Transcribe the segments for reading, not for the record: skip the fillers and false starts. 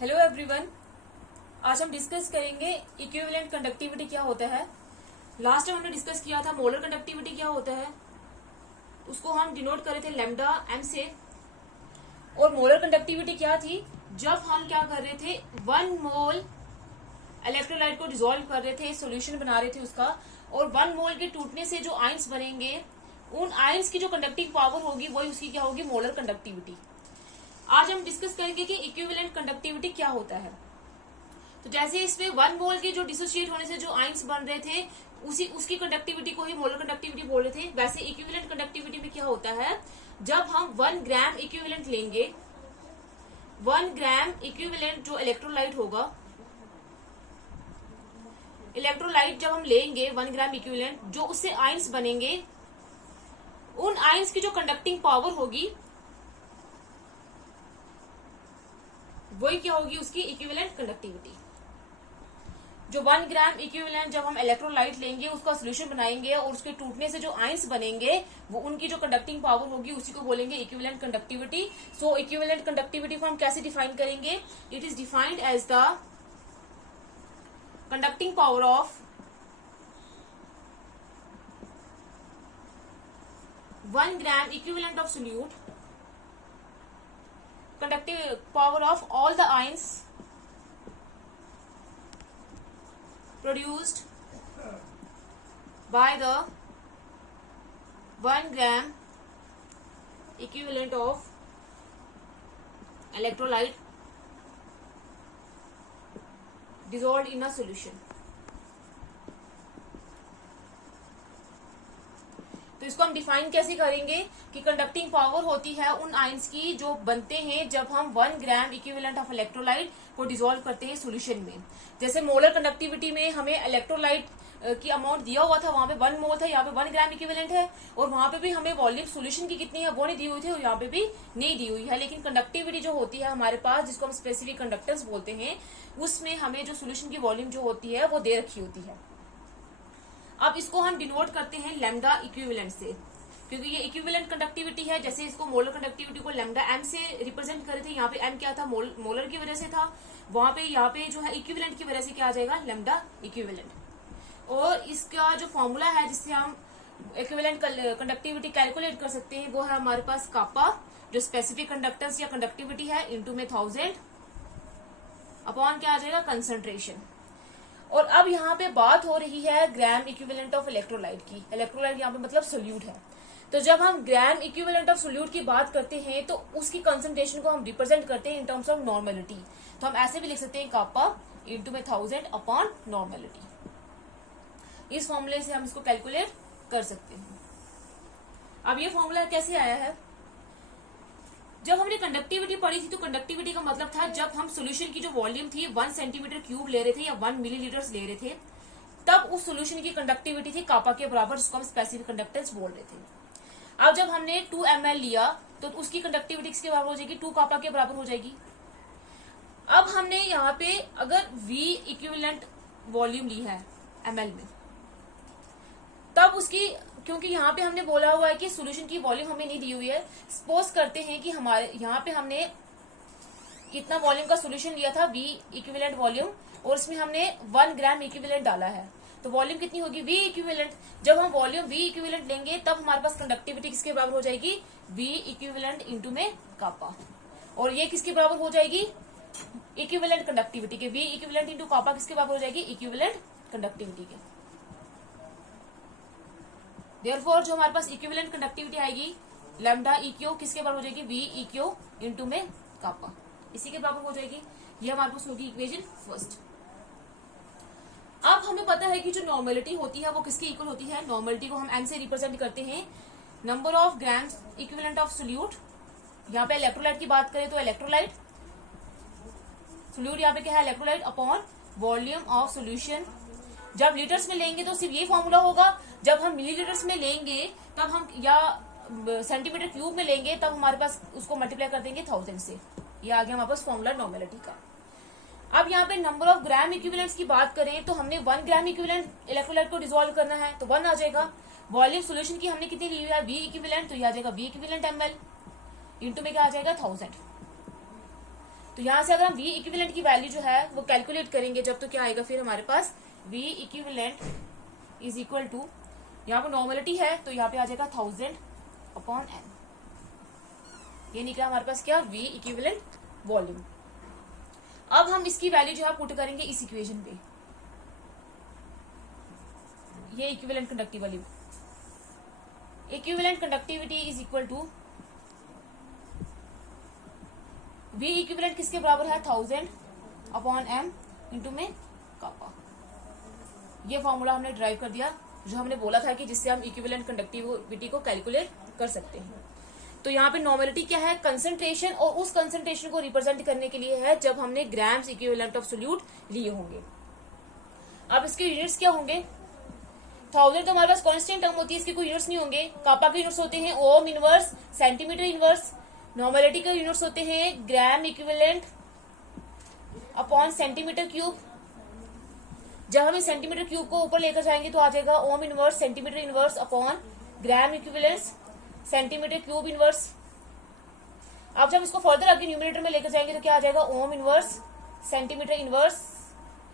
Hello everyone. आज हम discuss करेंगे इक्विवेलेंट कंडक्टिविटी क्या होता है। लास्ट टाइम हमने डिस्कस किया था मोलर कंडक्टिविटी क्या होता है, उसको हम डिनोट करे थे लैम्डा एम से। और मोलर कंडक्टिविटी क्या थी, जब हम क्या कर रहे थे 1 मोल इलेक्ट्रोलाइट को डिसॉल्व कर रहे थे, सॉल्यूशन बना रहे थे उसका, और 1 मोल के टूटने से जो आयंस बनेंगे उन आयंस की जो कंडक्टिंग पावर होगी वही उसकी क्या होगी, मोलर कंडक्टिविटी। आज हम डिस्कस करेंगे कि इक्विवेलेंट कंडक्टिविटी क्या होता है। तो जैसे इसमें 1 मोल के जो डिसोसिएट होने से जो आयंस बन रहे थे उसकी कंडक्टिविटी को ही मोलर कंडक्टिविटी बोल रहे थे। वैसे इक्विवेलेंट कंडक्टिविटी में क्या होता है, जब हम 1 ग्राम इक्विवेलेंट लेंगे, 1 ग्राम इक्विवेलेंट जो इलेक्ट्रोलाइट होगा, इलेक्ट्रोलाइट जब हम लेंगे 1 ग्राम इक्विवेलेंट, जो उससे आयंस बनेंगे उन आयंस की जो कंडक्टिंग पावर होगी वही क्या होगी, उसकी इक्विवेलेंट कंडक्टिविटी। जो 1 ग्राम इक्विवेलेंट जब हम इलेक्ट्रोलाइट लेंगे, उसका सोल्यूशन बनाएंगे और उसके टूटने से जो आयंस बनेंगे वो उनकी जो कंडक्टिंग पावर होगी उसी को बोलेंगे equivalent conductivity. So equivalent conductivity को हम कैसे डिफाइन करेंगे, it is defined as the conducting power of 1 gram equivalent of solute, conductive power of all the ions produced by the 1 gram equivalent of electrolyte dissolved in a solution। तो इसको हम define कैसे करेंगे कि conducting power होती है उन ions की जो बनते हैं जब हम 1 ग्राम इक्विवेलेंट ऑफ इलेक्ट्रोलाइट को डिसॉल्व करते हैं सॉल्यूशन में। जैसे मोलर कंडक्टिविटी में हमें इलेक्ट्रोलाइट की अमाउंट दिया हुआ था, वहां पे 1 मोल था, यहाँ पे 1 ग्राम इक्विवेलेंट है, और वहां पे भी हमें वॉल्यूम सॉल्यूशन की कितनी है वो नहीं दी हुई थी और यहाँ पे भी नहीं दी हुई है। लेकिन कंडक्टिविटी जो होती है हमारे पास, जिसको हम स्पेसिफिक कंडक्टेंस बोलते हैं, उसमें हमें जो सोल्यूशन की वॉल्यूम जो होती है वो दे रखी होती है। अब इसको हम डिनोट करते हैं लैम्डा इक्विवेलेंट से, क्योंकि ये इक्विवेलेंट कंडक्टिविटी है। जैसे इसको मोलर कंडक्टिविटी को लैम्डा एम से रिप्रेजेंट करे थे, यहाँ पे एम क्या था, मोलर की वजह से था, वहां पे यहाँ पे जो है इक्विवेलेंट की वजह से क्या आ जाएगा, लैम्डा इक्विवेलेंट। और इसका जो फॉर्मूला है जिससे हम इक्विवेलेंट कंडक्टिविटी कैलकुलेट कर सकते हैं वो है हमारे पास कापा, जो स्पेसिफिक कंडक्टेंस या कंडक्टिविटी है, इंटू में 1000 अपॉन क्या आ जाएगा, कंसंट्रेशन। और अब यहाँ पे बात हो रही है ग्राम इक्विवेलेंट ऑफ इलेक्ट्रोलाइट की। इलेक्ट्रोलाइट यहाँ पे मतलब सोल्यूट है। तो जब हम ग्राम इक्विवेलेंट ऑफ सोल्यूट की बात करते हैं तो उसकी कंसंट्रेशन को हम रिप्रेजेंट करते हैं इन टर्म्स ऑफ नॉर्मेलिटी। तो हम ऐसे भी लिख सकते हैं कापा इंटू में 1000 अपॉन नॉर्मेलिटी। इस फॉर्मूले से हम इसको कैलकुलेट कर सकते हैं। अब ये फॉर्मूला कैसे आया है, जब हमने कंडक्टिविटी पढ़ी थी तो कंडक्टिविटी का मतलब था जब हम सॉल्यूशन की जो वॉल्यूम थी 1 सेंटीमीटर क्यूब ले रहे थे या 1 मिलीलीटर ले रहे थे, तब उस सॉल्यूशन की कंडक्टिविटी थी कापा के बराबर, जिसको हम स्पेसिफिक कंडक्टेंस बोल रहे थे। अब जब हमने 2 ml लिया तो उसकी कंडक्टिविटी किसके बराबर हो जाएगी, 2 कापा के बराबर हो जाएगी। अब हमने यहाँ पे अगर V इक्विवेलेंट वॉल्यूम ली है ml में, तब उसकी, क्योंकि यहाँ पे हमने बोला हुआ है कि सॉल्यूशन की वॉल्यूम हमें नहीं दी हुई है, सपोज करते हैं कि हमारे यहाँ पे हमने इतना वॉल्यूम का सॉल्यूशन लिया था V इक्विवेलेंट वॉल्यूम, और इसमें हमने 1 ग्राम इक्विवेलेंट डाला है, तो वॉल्यूम कितनी होगी, V इक्विवेलेंट। जब हम वॉल्यूम V इक्विवेलेंट लेंगे तब हमारे पास कंडक्टिविटी किसके बराबर हो जाएगी, V इक्विवेलेंट इंटू में कापा, और ये किसके बराबर हो जाएगी, इक्विवेलेंट कंडक्टिविटी के। V इक्विवेलेंट इंटू कापा किसके बराबर हो जाएगी, इक्विवेलेंट कंडक्टिविटी के। देयरफॉर जो हमारे पास इक्विवेलेंट कंडक्टिविटी आएगी लैम्डा इक्यू किसके बराबर हो जाएगी, वी इक्यू इंटू में कापा, इसी के बराबर हो जाएगी। ये हमारे पास होगी इक्वेशन फर्स्ट। अब हमें पता है कि जो नॉर्मेलिटी होती है वो किसकी इक्वल होती है, नॉर्मेलिटी को हम एन से रिप्रेजेंट करते हैं number of grams equivalent of solute. यहाँ पे इलेक्ट्रोलाइट की बात करें तो इलेक्ट्रोलाइट सोल्यूट, यहाँ पे क्या है, electrolyte upon volume of solution. जब लीटर्स में लेंगे तो सिर्फ ये फॉर्मूला होगा, जब हम मिलीलीटर्स में लेंगे तब हम, या सेंटीमीटर क्यूब में लेंगे तब हमारे पास उसको मल्टीप्लाई कर देंगे 1000 से। ये आ गया हमारे पास फॉर्मूला नॉर्मेलिटी का। अब यहाँ पे नंबर ऑफ ग्राम इक्विवेलेंट्स की बात करें तो हमने 1 ग्राम इक्विवेलेंट इलेक्ट्रोलाइट को डिसॉल्व करना है तो 1 आ जाएगा। वॉल्यूम सोल्यूशन की हमने कितनी ली हुई है, V इक्विवेलेंट, तो ये आ जाएगा V इक्विवेलेंट ml इंटू में क्या आ जाएगा 1000। तो यहाँ से अगर हम V इक्विवेलेंट की वैल्यू जो है वो कैलकुलेट करेंगे जब, तो क्या आएगा फिर हमारे पास V equivalent is equal to, यहाँ पर नॉर्मलिटी है तो यहाँ पे आ जाएगा 1000/n। ये निकला हमारे पास क्या, V इक्विवेलेंट वॉल्यूम। अब हम इसकी वैल्यू जो है पुट करेंगे इस इक्वेशन पे, ये इक्विवेलेंट कंडक्टिव वाली। Equivalent conductivity is equal to V equivalent किसके बराबर है, 1000/m इंटू में कापा। ये फॉर्मूला हमने ड्राइव कर दिया जो हमने बोला था कि जिससे हम इक्विवेलेंट कंडक्टिविटी को कैलकुलेट कर सकते हैं। तो यहाँ पे नॉर्मलिटी क्या है, कंसंट्रेशन, और उस कंसंट्रेशन को रिप्रेजेंट करने के लिए है जब हमने ग्राम्स इक्विवेलेंट ऑफ सोल्यूट लिए होंगे। अब इसके यूनिट्स क्या होंगे, 1000 तो हमारे पास कांस्टेंट टर्म होती है, इसके कोई यूनिट्स नहीं होंगे। कापा के यूनिट्स होते हैं ohm inverse, centimetre inverse. Normality के यूनिट्स होते हैं gram equivalent upon centimetre cube. जब हम इस सेंटीमीटर क्यूब को ऊपर लेकर जाएंगे तो आ जाएगा ohm inverse centimetre inverse upon gram equivalence centimetre cube inverse. अब जब इसको फर्दर आगे न्यूमरेटर में लेकर जाएंगे तो क्या आ जाएगा, ओम इनवर्स सेंटीमीटर इनवर्स,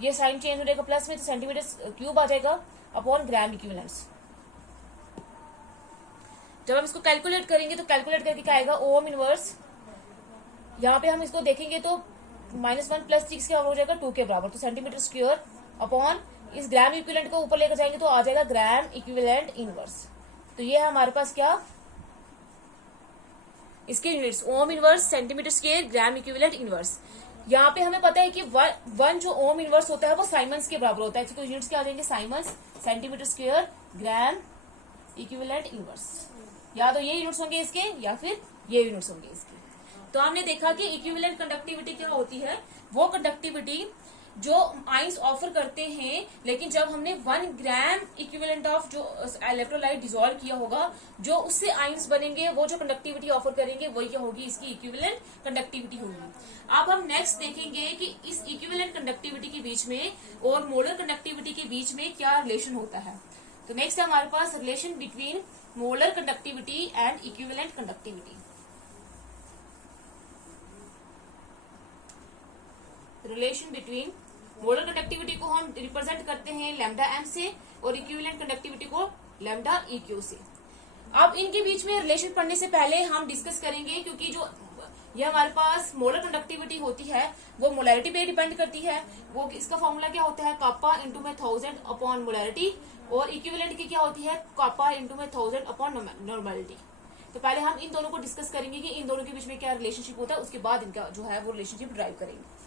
ये साइन चेंज हो जाएगा प्लस में, तो सेंटीमीटर क्यूब आ जाएगा अपॉन ग्राम इक्विवेलेंस। जब हम इसको कैलकुलेट करेंगे तो कैलकुलेट करके क्या आएगा, ओम इनवर्स, यहाँ पे हम इसको देखेंगे तो -1 + 3 के बराबर हो जाएगा 2 के बराबर, तो सेंटीमीटर स्क्वायर अपॉन इस ग्राम इक्विवेलेंट को ऊपर लेकर जाएंगे तो आ जाएगा ग्राम इक्विवेलेंट इनवर्स। तो ये है हमारे पास क्या, इसके units ohm inverse centimetre square gram equivalent inverse. यहाँ पे हमें पता है कि वन जो ओम इनवर्स होता है वो साइमंस के बराबर होता है, तो यूनिट्स क्या आ जाएंगे, siemens centimetre square gram equivalent inverse. या तो ये यूनिट्स होंगे इसके या फिर ये यूनिट्स होंगे इसके। तो हमने देखा कि इक्विवेलेंट कंडक्टिविटी क्या होती है, वो कंडक्टिविटी जो आइंस ऑफर करते हैं, लेकिन जब हमने 1 ग्राम इक्विवेलेंट ऑफ जो इलेक्ट्रोलाइट डिसॉल्व किया होगा, जो उससे आइंस बनेंगे वो जो कंडक्टिविटी ऑफर करेंगे वही क्या होगी, इसकी इक्विवेलेंट कंडक्टिविटी होगी। अब हम नेक्स्ट देखेंगे कि इस इक्विवेलेंट कंडक्टिविटी के बीच में और मोलर कंडक्टिविटी के बीच में क्या रिलेशन होता है। तो नेक्स्ट है हमारे पास relation between molar conductivity and equivalent conductivity. Relation between molar conductivity को हम रिप्रेजेंट करते हैं लैम्डा एम से और इक्विवेलेंट कंडक्टिविटी को लैम्डा ई क्यू से। अब इनके बीच में रिलेशन पढ़ने से पहले हम डिस्कस करेंगे, क्योंकि जो ये हमारे पास मोलर कंडक्टिविटी होती है वो मोलैरिटी पे डिपेंड करती है। वो इसका फॉर्मूला क्या होता है, कापा इंटू में 1000 अपॉन मोलैरिटी, और इक्विवेलेंट की क्या होती है, कापा इंटू में 1000 अपॉन नॉर्मलिटी। तो पहले हम इन दोनों को डिस्कस करेंगे कि इन दोनों के बीच में क्या रिलेशनशिप होता है, उसके बाद इनका जो है वो रिलेशनशिप ड्राइव करेंगे।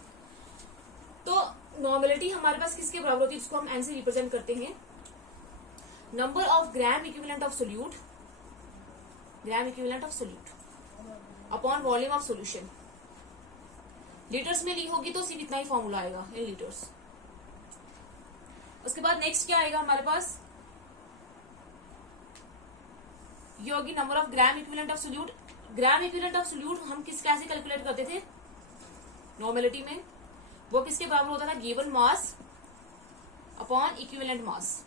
तो नॉर्मलिटी हमारे पास किसके बराबर होती है, जिसको हम एन से रिप्रेजेंट करते हैं, number of gram equivalent of solute, gram equivalent of solute upon volume of solution. Litres में ली होगी तो सिर्फ इतना ही फॉर्मूला आएगा इन लीटर्स। उसके बाद नेक्स्ट क्या आएगा हमारे पास, ये होगी number of gram equivalent of solute. Gram equivalent of solute हम कैसे कैलकुलेट करते थे नॉर्मलिटी में, वो किसके बराबर होता था, given mass upon equivalent mass.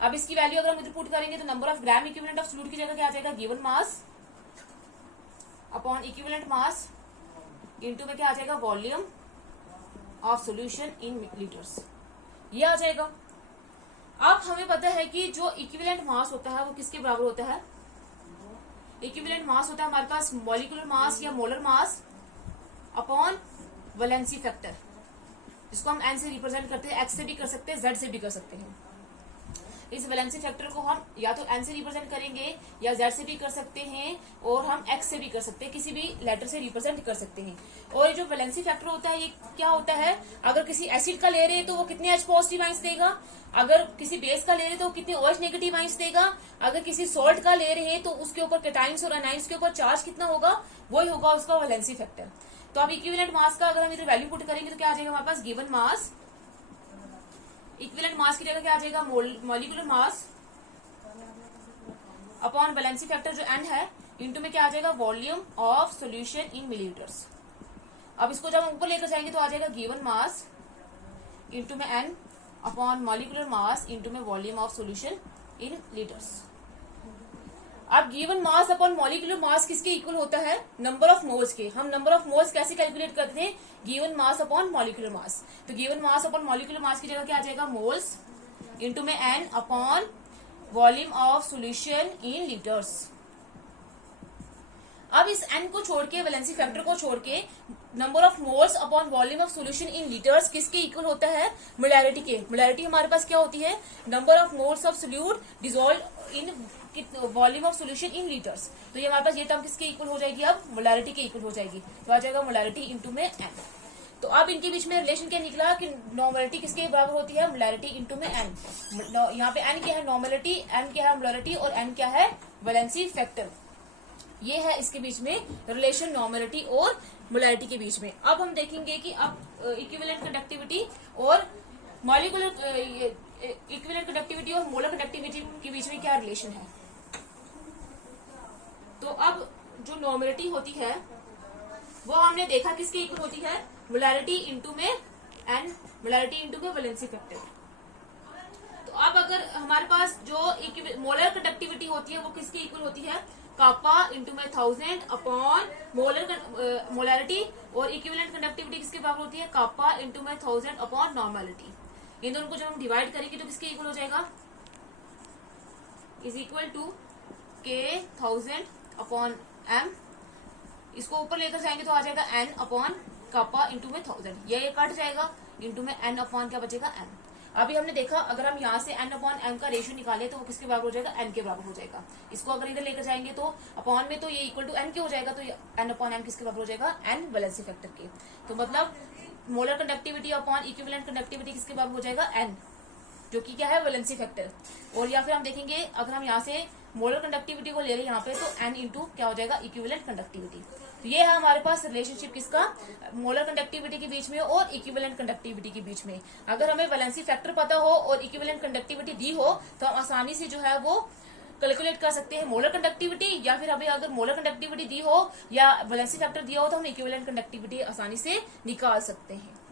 अब इसकी वैल्यू अगर हम इधर पुट करेंगे तो number of gram equivalent of solute की जगह क्या आ जाएगा, given mass upon equivalent mass into में क्या आ जाएगा, volume of solution in litres, ये आ जाएगा। अब हमें पता है कि जो इक्विवेलेंट मास होता है वो किसके बराबर होता है, इक्विवेलेंट मास होता है हमारे पास मॉलिक्यूलर मास या molar mass upon valency factor, जिसको हम एन से रिप्रेजेंट करते हैं, एक्स से भी कर सकते हैं, जेड से भी कर सकते हैं। इस वैलेंसी फैक्टर को हम या तो एन से रिप्रेजेंट करेंगे या जेड से भी कर सकते हैं, और हम एक्स से भी कर सकते हैं, किसी भी लेटर से रिप्रेजेंट कर सकते हैं। और ये जो वैलेंसी फैक्टर होता है ये क्या होता है, अगर किसी एसिड का ले रहे हैं तो वो कितने एच पॉजिटिव आइंस देगा, अगर किसी बेस का ले रहे हैं तो कितने OH नेगेटिव आइंस देगा, अगर किसी सॉल्ट का ले रहे हैं तो उसके ऊपर कैटाइंस और अनाइंस के ऊपर चार्ज कितना होगा, वही होगा उसका वैलेंसी फैक्टर। तो अब इक्विवेलेंट मास का अगर हम इधर वैल्यू पुट करेंगे तो क्या आ जाएगा हमारे पास, गिवन मास, इक्विवेलेंट मास की जगह क्या आ जाएगा, molecular mass upon valency factor जो एन है इनटू में क्या आ जाएगा, volume of solution in millilitres. अब इसको जब हम ऊपर लेकर जाएंगे तो आ जाएगा गिवन मास इनटू में N upon molecular mass into में volume of solution in litres. अब given mass upon molecular mass किसके इक्वल होता है? नंबर ऑफ मोल्स के। हम नंबर ऑफ मोल्स कैसे कैलकुलेट करते थे? Given mass upon molecular mass. तो given mass upon molecular mass की जगह क्या आ जाएगा? मोल्स इंटू में N upon volume of solution in litres. अब इस n को छोड़ के, वैलेंसी फैक्टर को छोड़ के, number of moles upon volume of solution in litres किसके इक्वल होता है? मोलैरिटी के। मोलैरिटी हमारे पास क्या होती है? Number of moles of solute dissolve in volume of solution in litres. तो ये हमारे पास ये टर्म किसके इक्वल हो जाएगी? अब मोलैरिटी के इक्वल हो जाएगी। तो आ जाएगा मोलैरिटी इंटू में n। तो अब इनके बीच में रिलेशन क्या निकला कि नॉर्मलिटी किसके बराबर होती है? मोलैरिटी इंटू में n। यहाँ पे n क्या है? नॉर्मलिटी, n क्या है? मोलैरिटी, और n क्या है? Valency factor. ये है इसके बीच में रिलेशन नॉर्मलिटी और मोलैरिटी के बीच में। अब हम देखेंगे कि अब इक्विवेलेंट कंडक्टिविटी और मॉलिक्यूलर इक्विवेलेंट कंडक्टिविटी और मोलर कंडक्टिविटी के बीच में क्या रिलेशन है। तो अब जो नॉर्मलिटी होती है वो हमने देखा किसके इक्वल होती है? मोलैरिटी इंटू में एन, मोलैरिटी इंटू में वैलेंसी फैक्टर। तो अब अगर हमारे पास जो मोलर कंडक्टिविटी होती है वो किसके इक्वल होती है? कापा इंटू में 1000 अपॉन मोलर मोलैरिटी, और इक्विवेलेंट कंडक्टिविटी किसके बराबर होती है? कापा इंटू में 1000 अपॉन नॉर्मलिटी। इन दोनों को जब हम डिवाइड करेंगे तो किसके इक्वल हो जाएगा? इज इक्वल टू के 1000 अपॉन एम। इसको ऊपर लेकर जाएंगे तो आ जाएगा एन अपॉन कापा इंटू में 1000। ये कट जाएगा, इंटू में एन अपॉन क्या बचेगा? एम। अभी हमने देखा अगर हम यहाँ से एन अपॉन एम का रेशियो निकाले तो वो किसके बराबर हो जाएगा? एन के बराबर हो जाएगा। इसको अगर इधर लेकर जाएंगे तो अपॉन में तो ये इक्वल टू एन के हो जाएगा, तो एन अपॉन एम किसके बराबर हो जाएगा? एन वैलेंसी फैक्टर के। तो मतलब molar conductivity upon equivalent conductivity किसके बराबर हो जाएगा? एन, जो कि क्या है? Valency factor. और या फिर हम देखेंगे अगर हम यहाँ से मोलर कंडक्टिविटी को ले रहे हैं यहाँ पे, तो एन इंटू क्या हो जाएगा? Equivalent conductivity. तो ये है हमारे पास रिलेशनशिप किसका? मोलर कंडक्टिविटी के बीच में और इक्विवेलेंट कंडक्टिविटी के बीच में। अगर हमें वैलेंसी फैक्टर पता हो और इक्विवेलेंट कंडक्टिविटी दी हो तो हम आसानी से जो है वो कैलकुलेट कर सकते हैं मोलर कंडक्टिविटी, या फिर हमें अगर मोलर कंडक्टिविटी दी हो या वैलेंसी फैक्टर दिया हो तो हम इक्विवेलेंट कंडक्टिविटी आसानी से निकाल सकते हैं।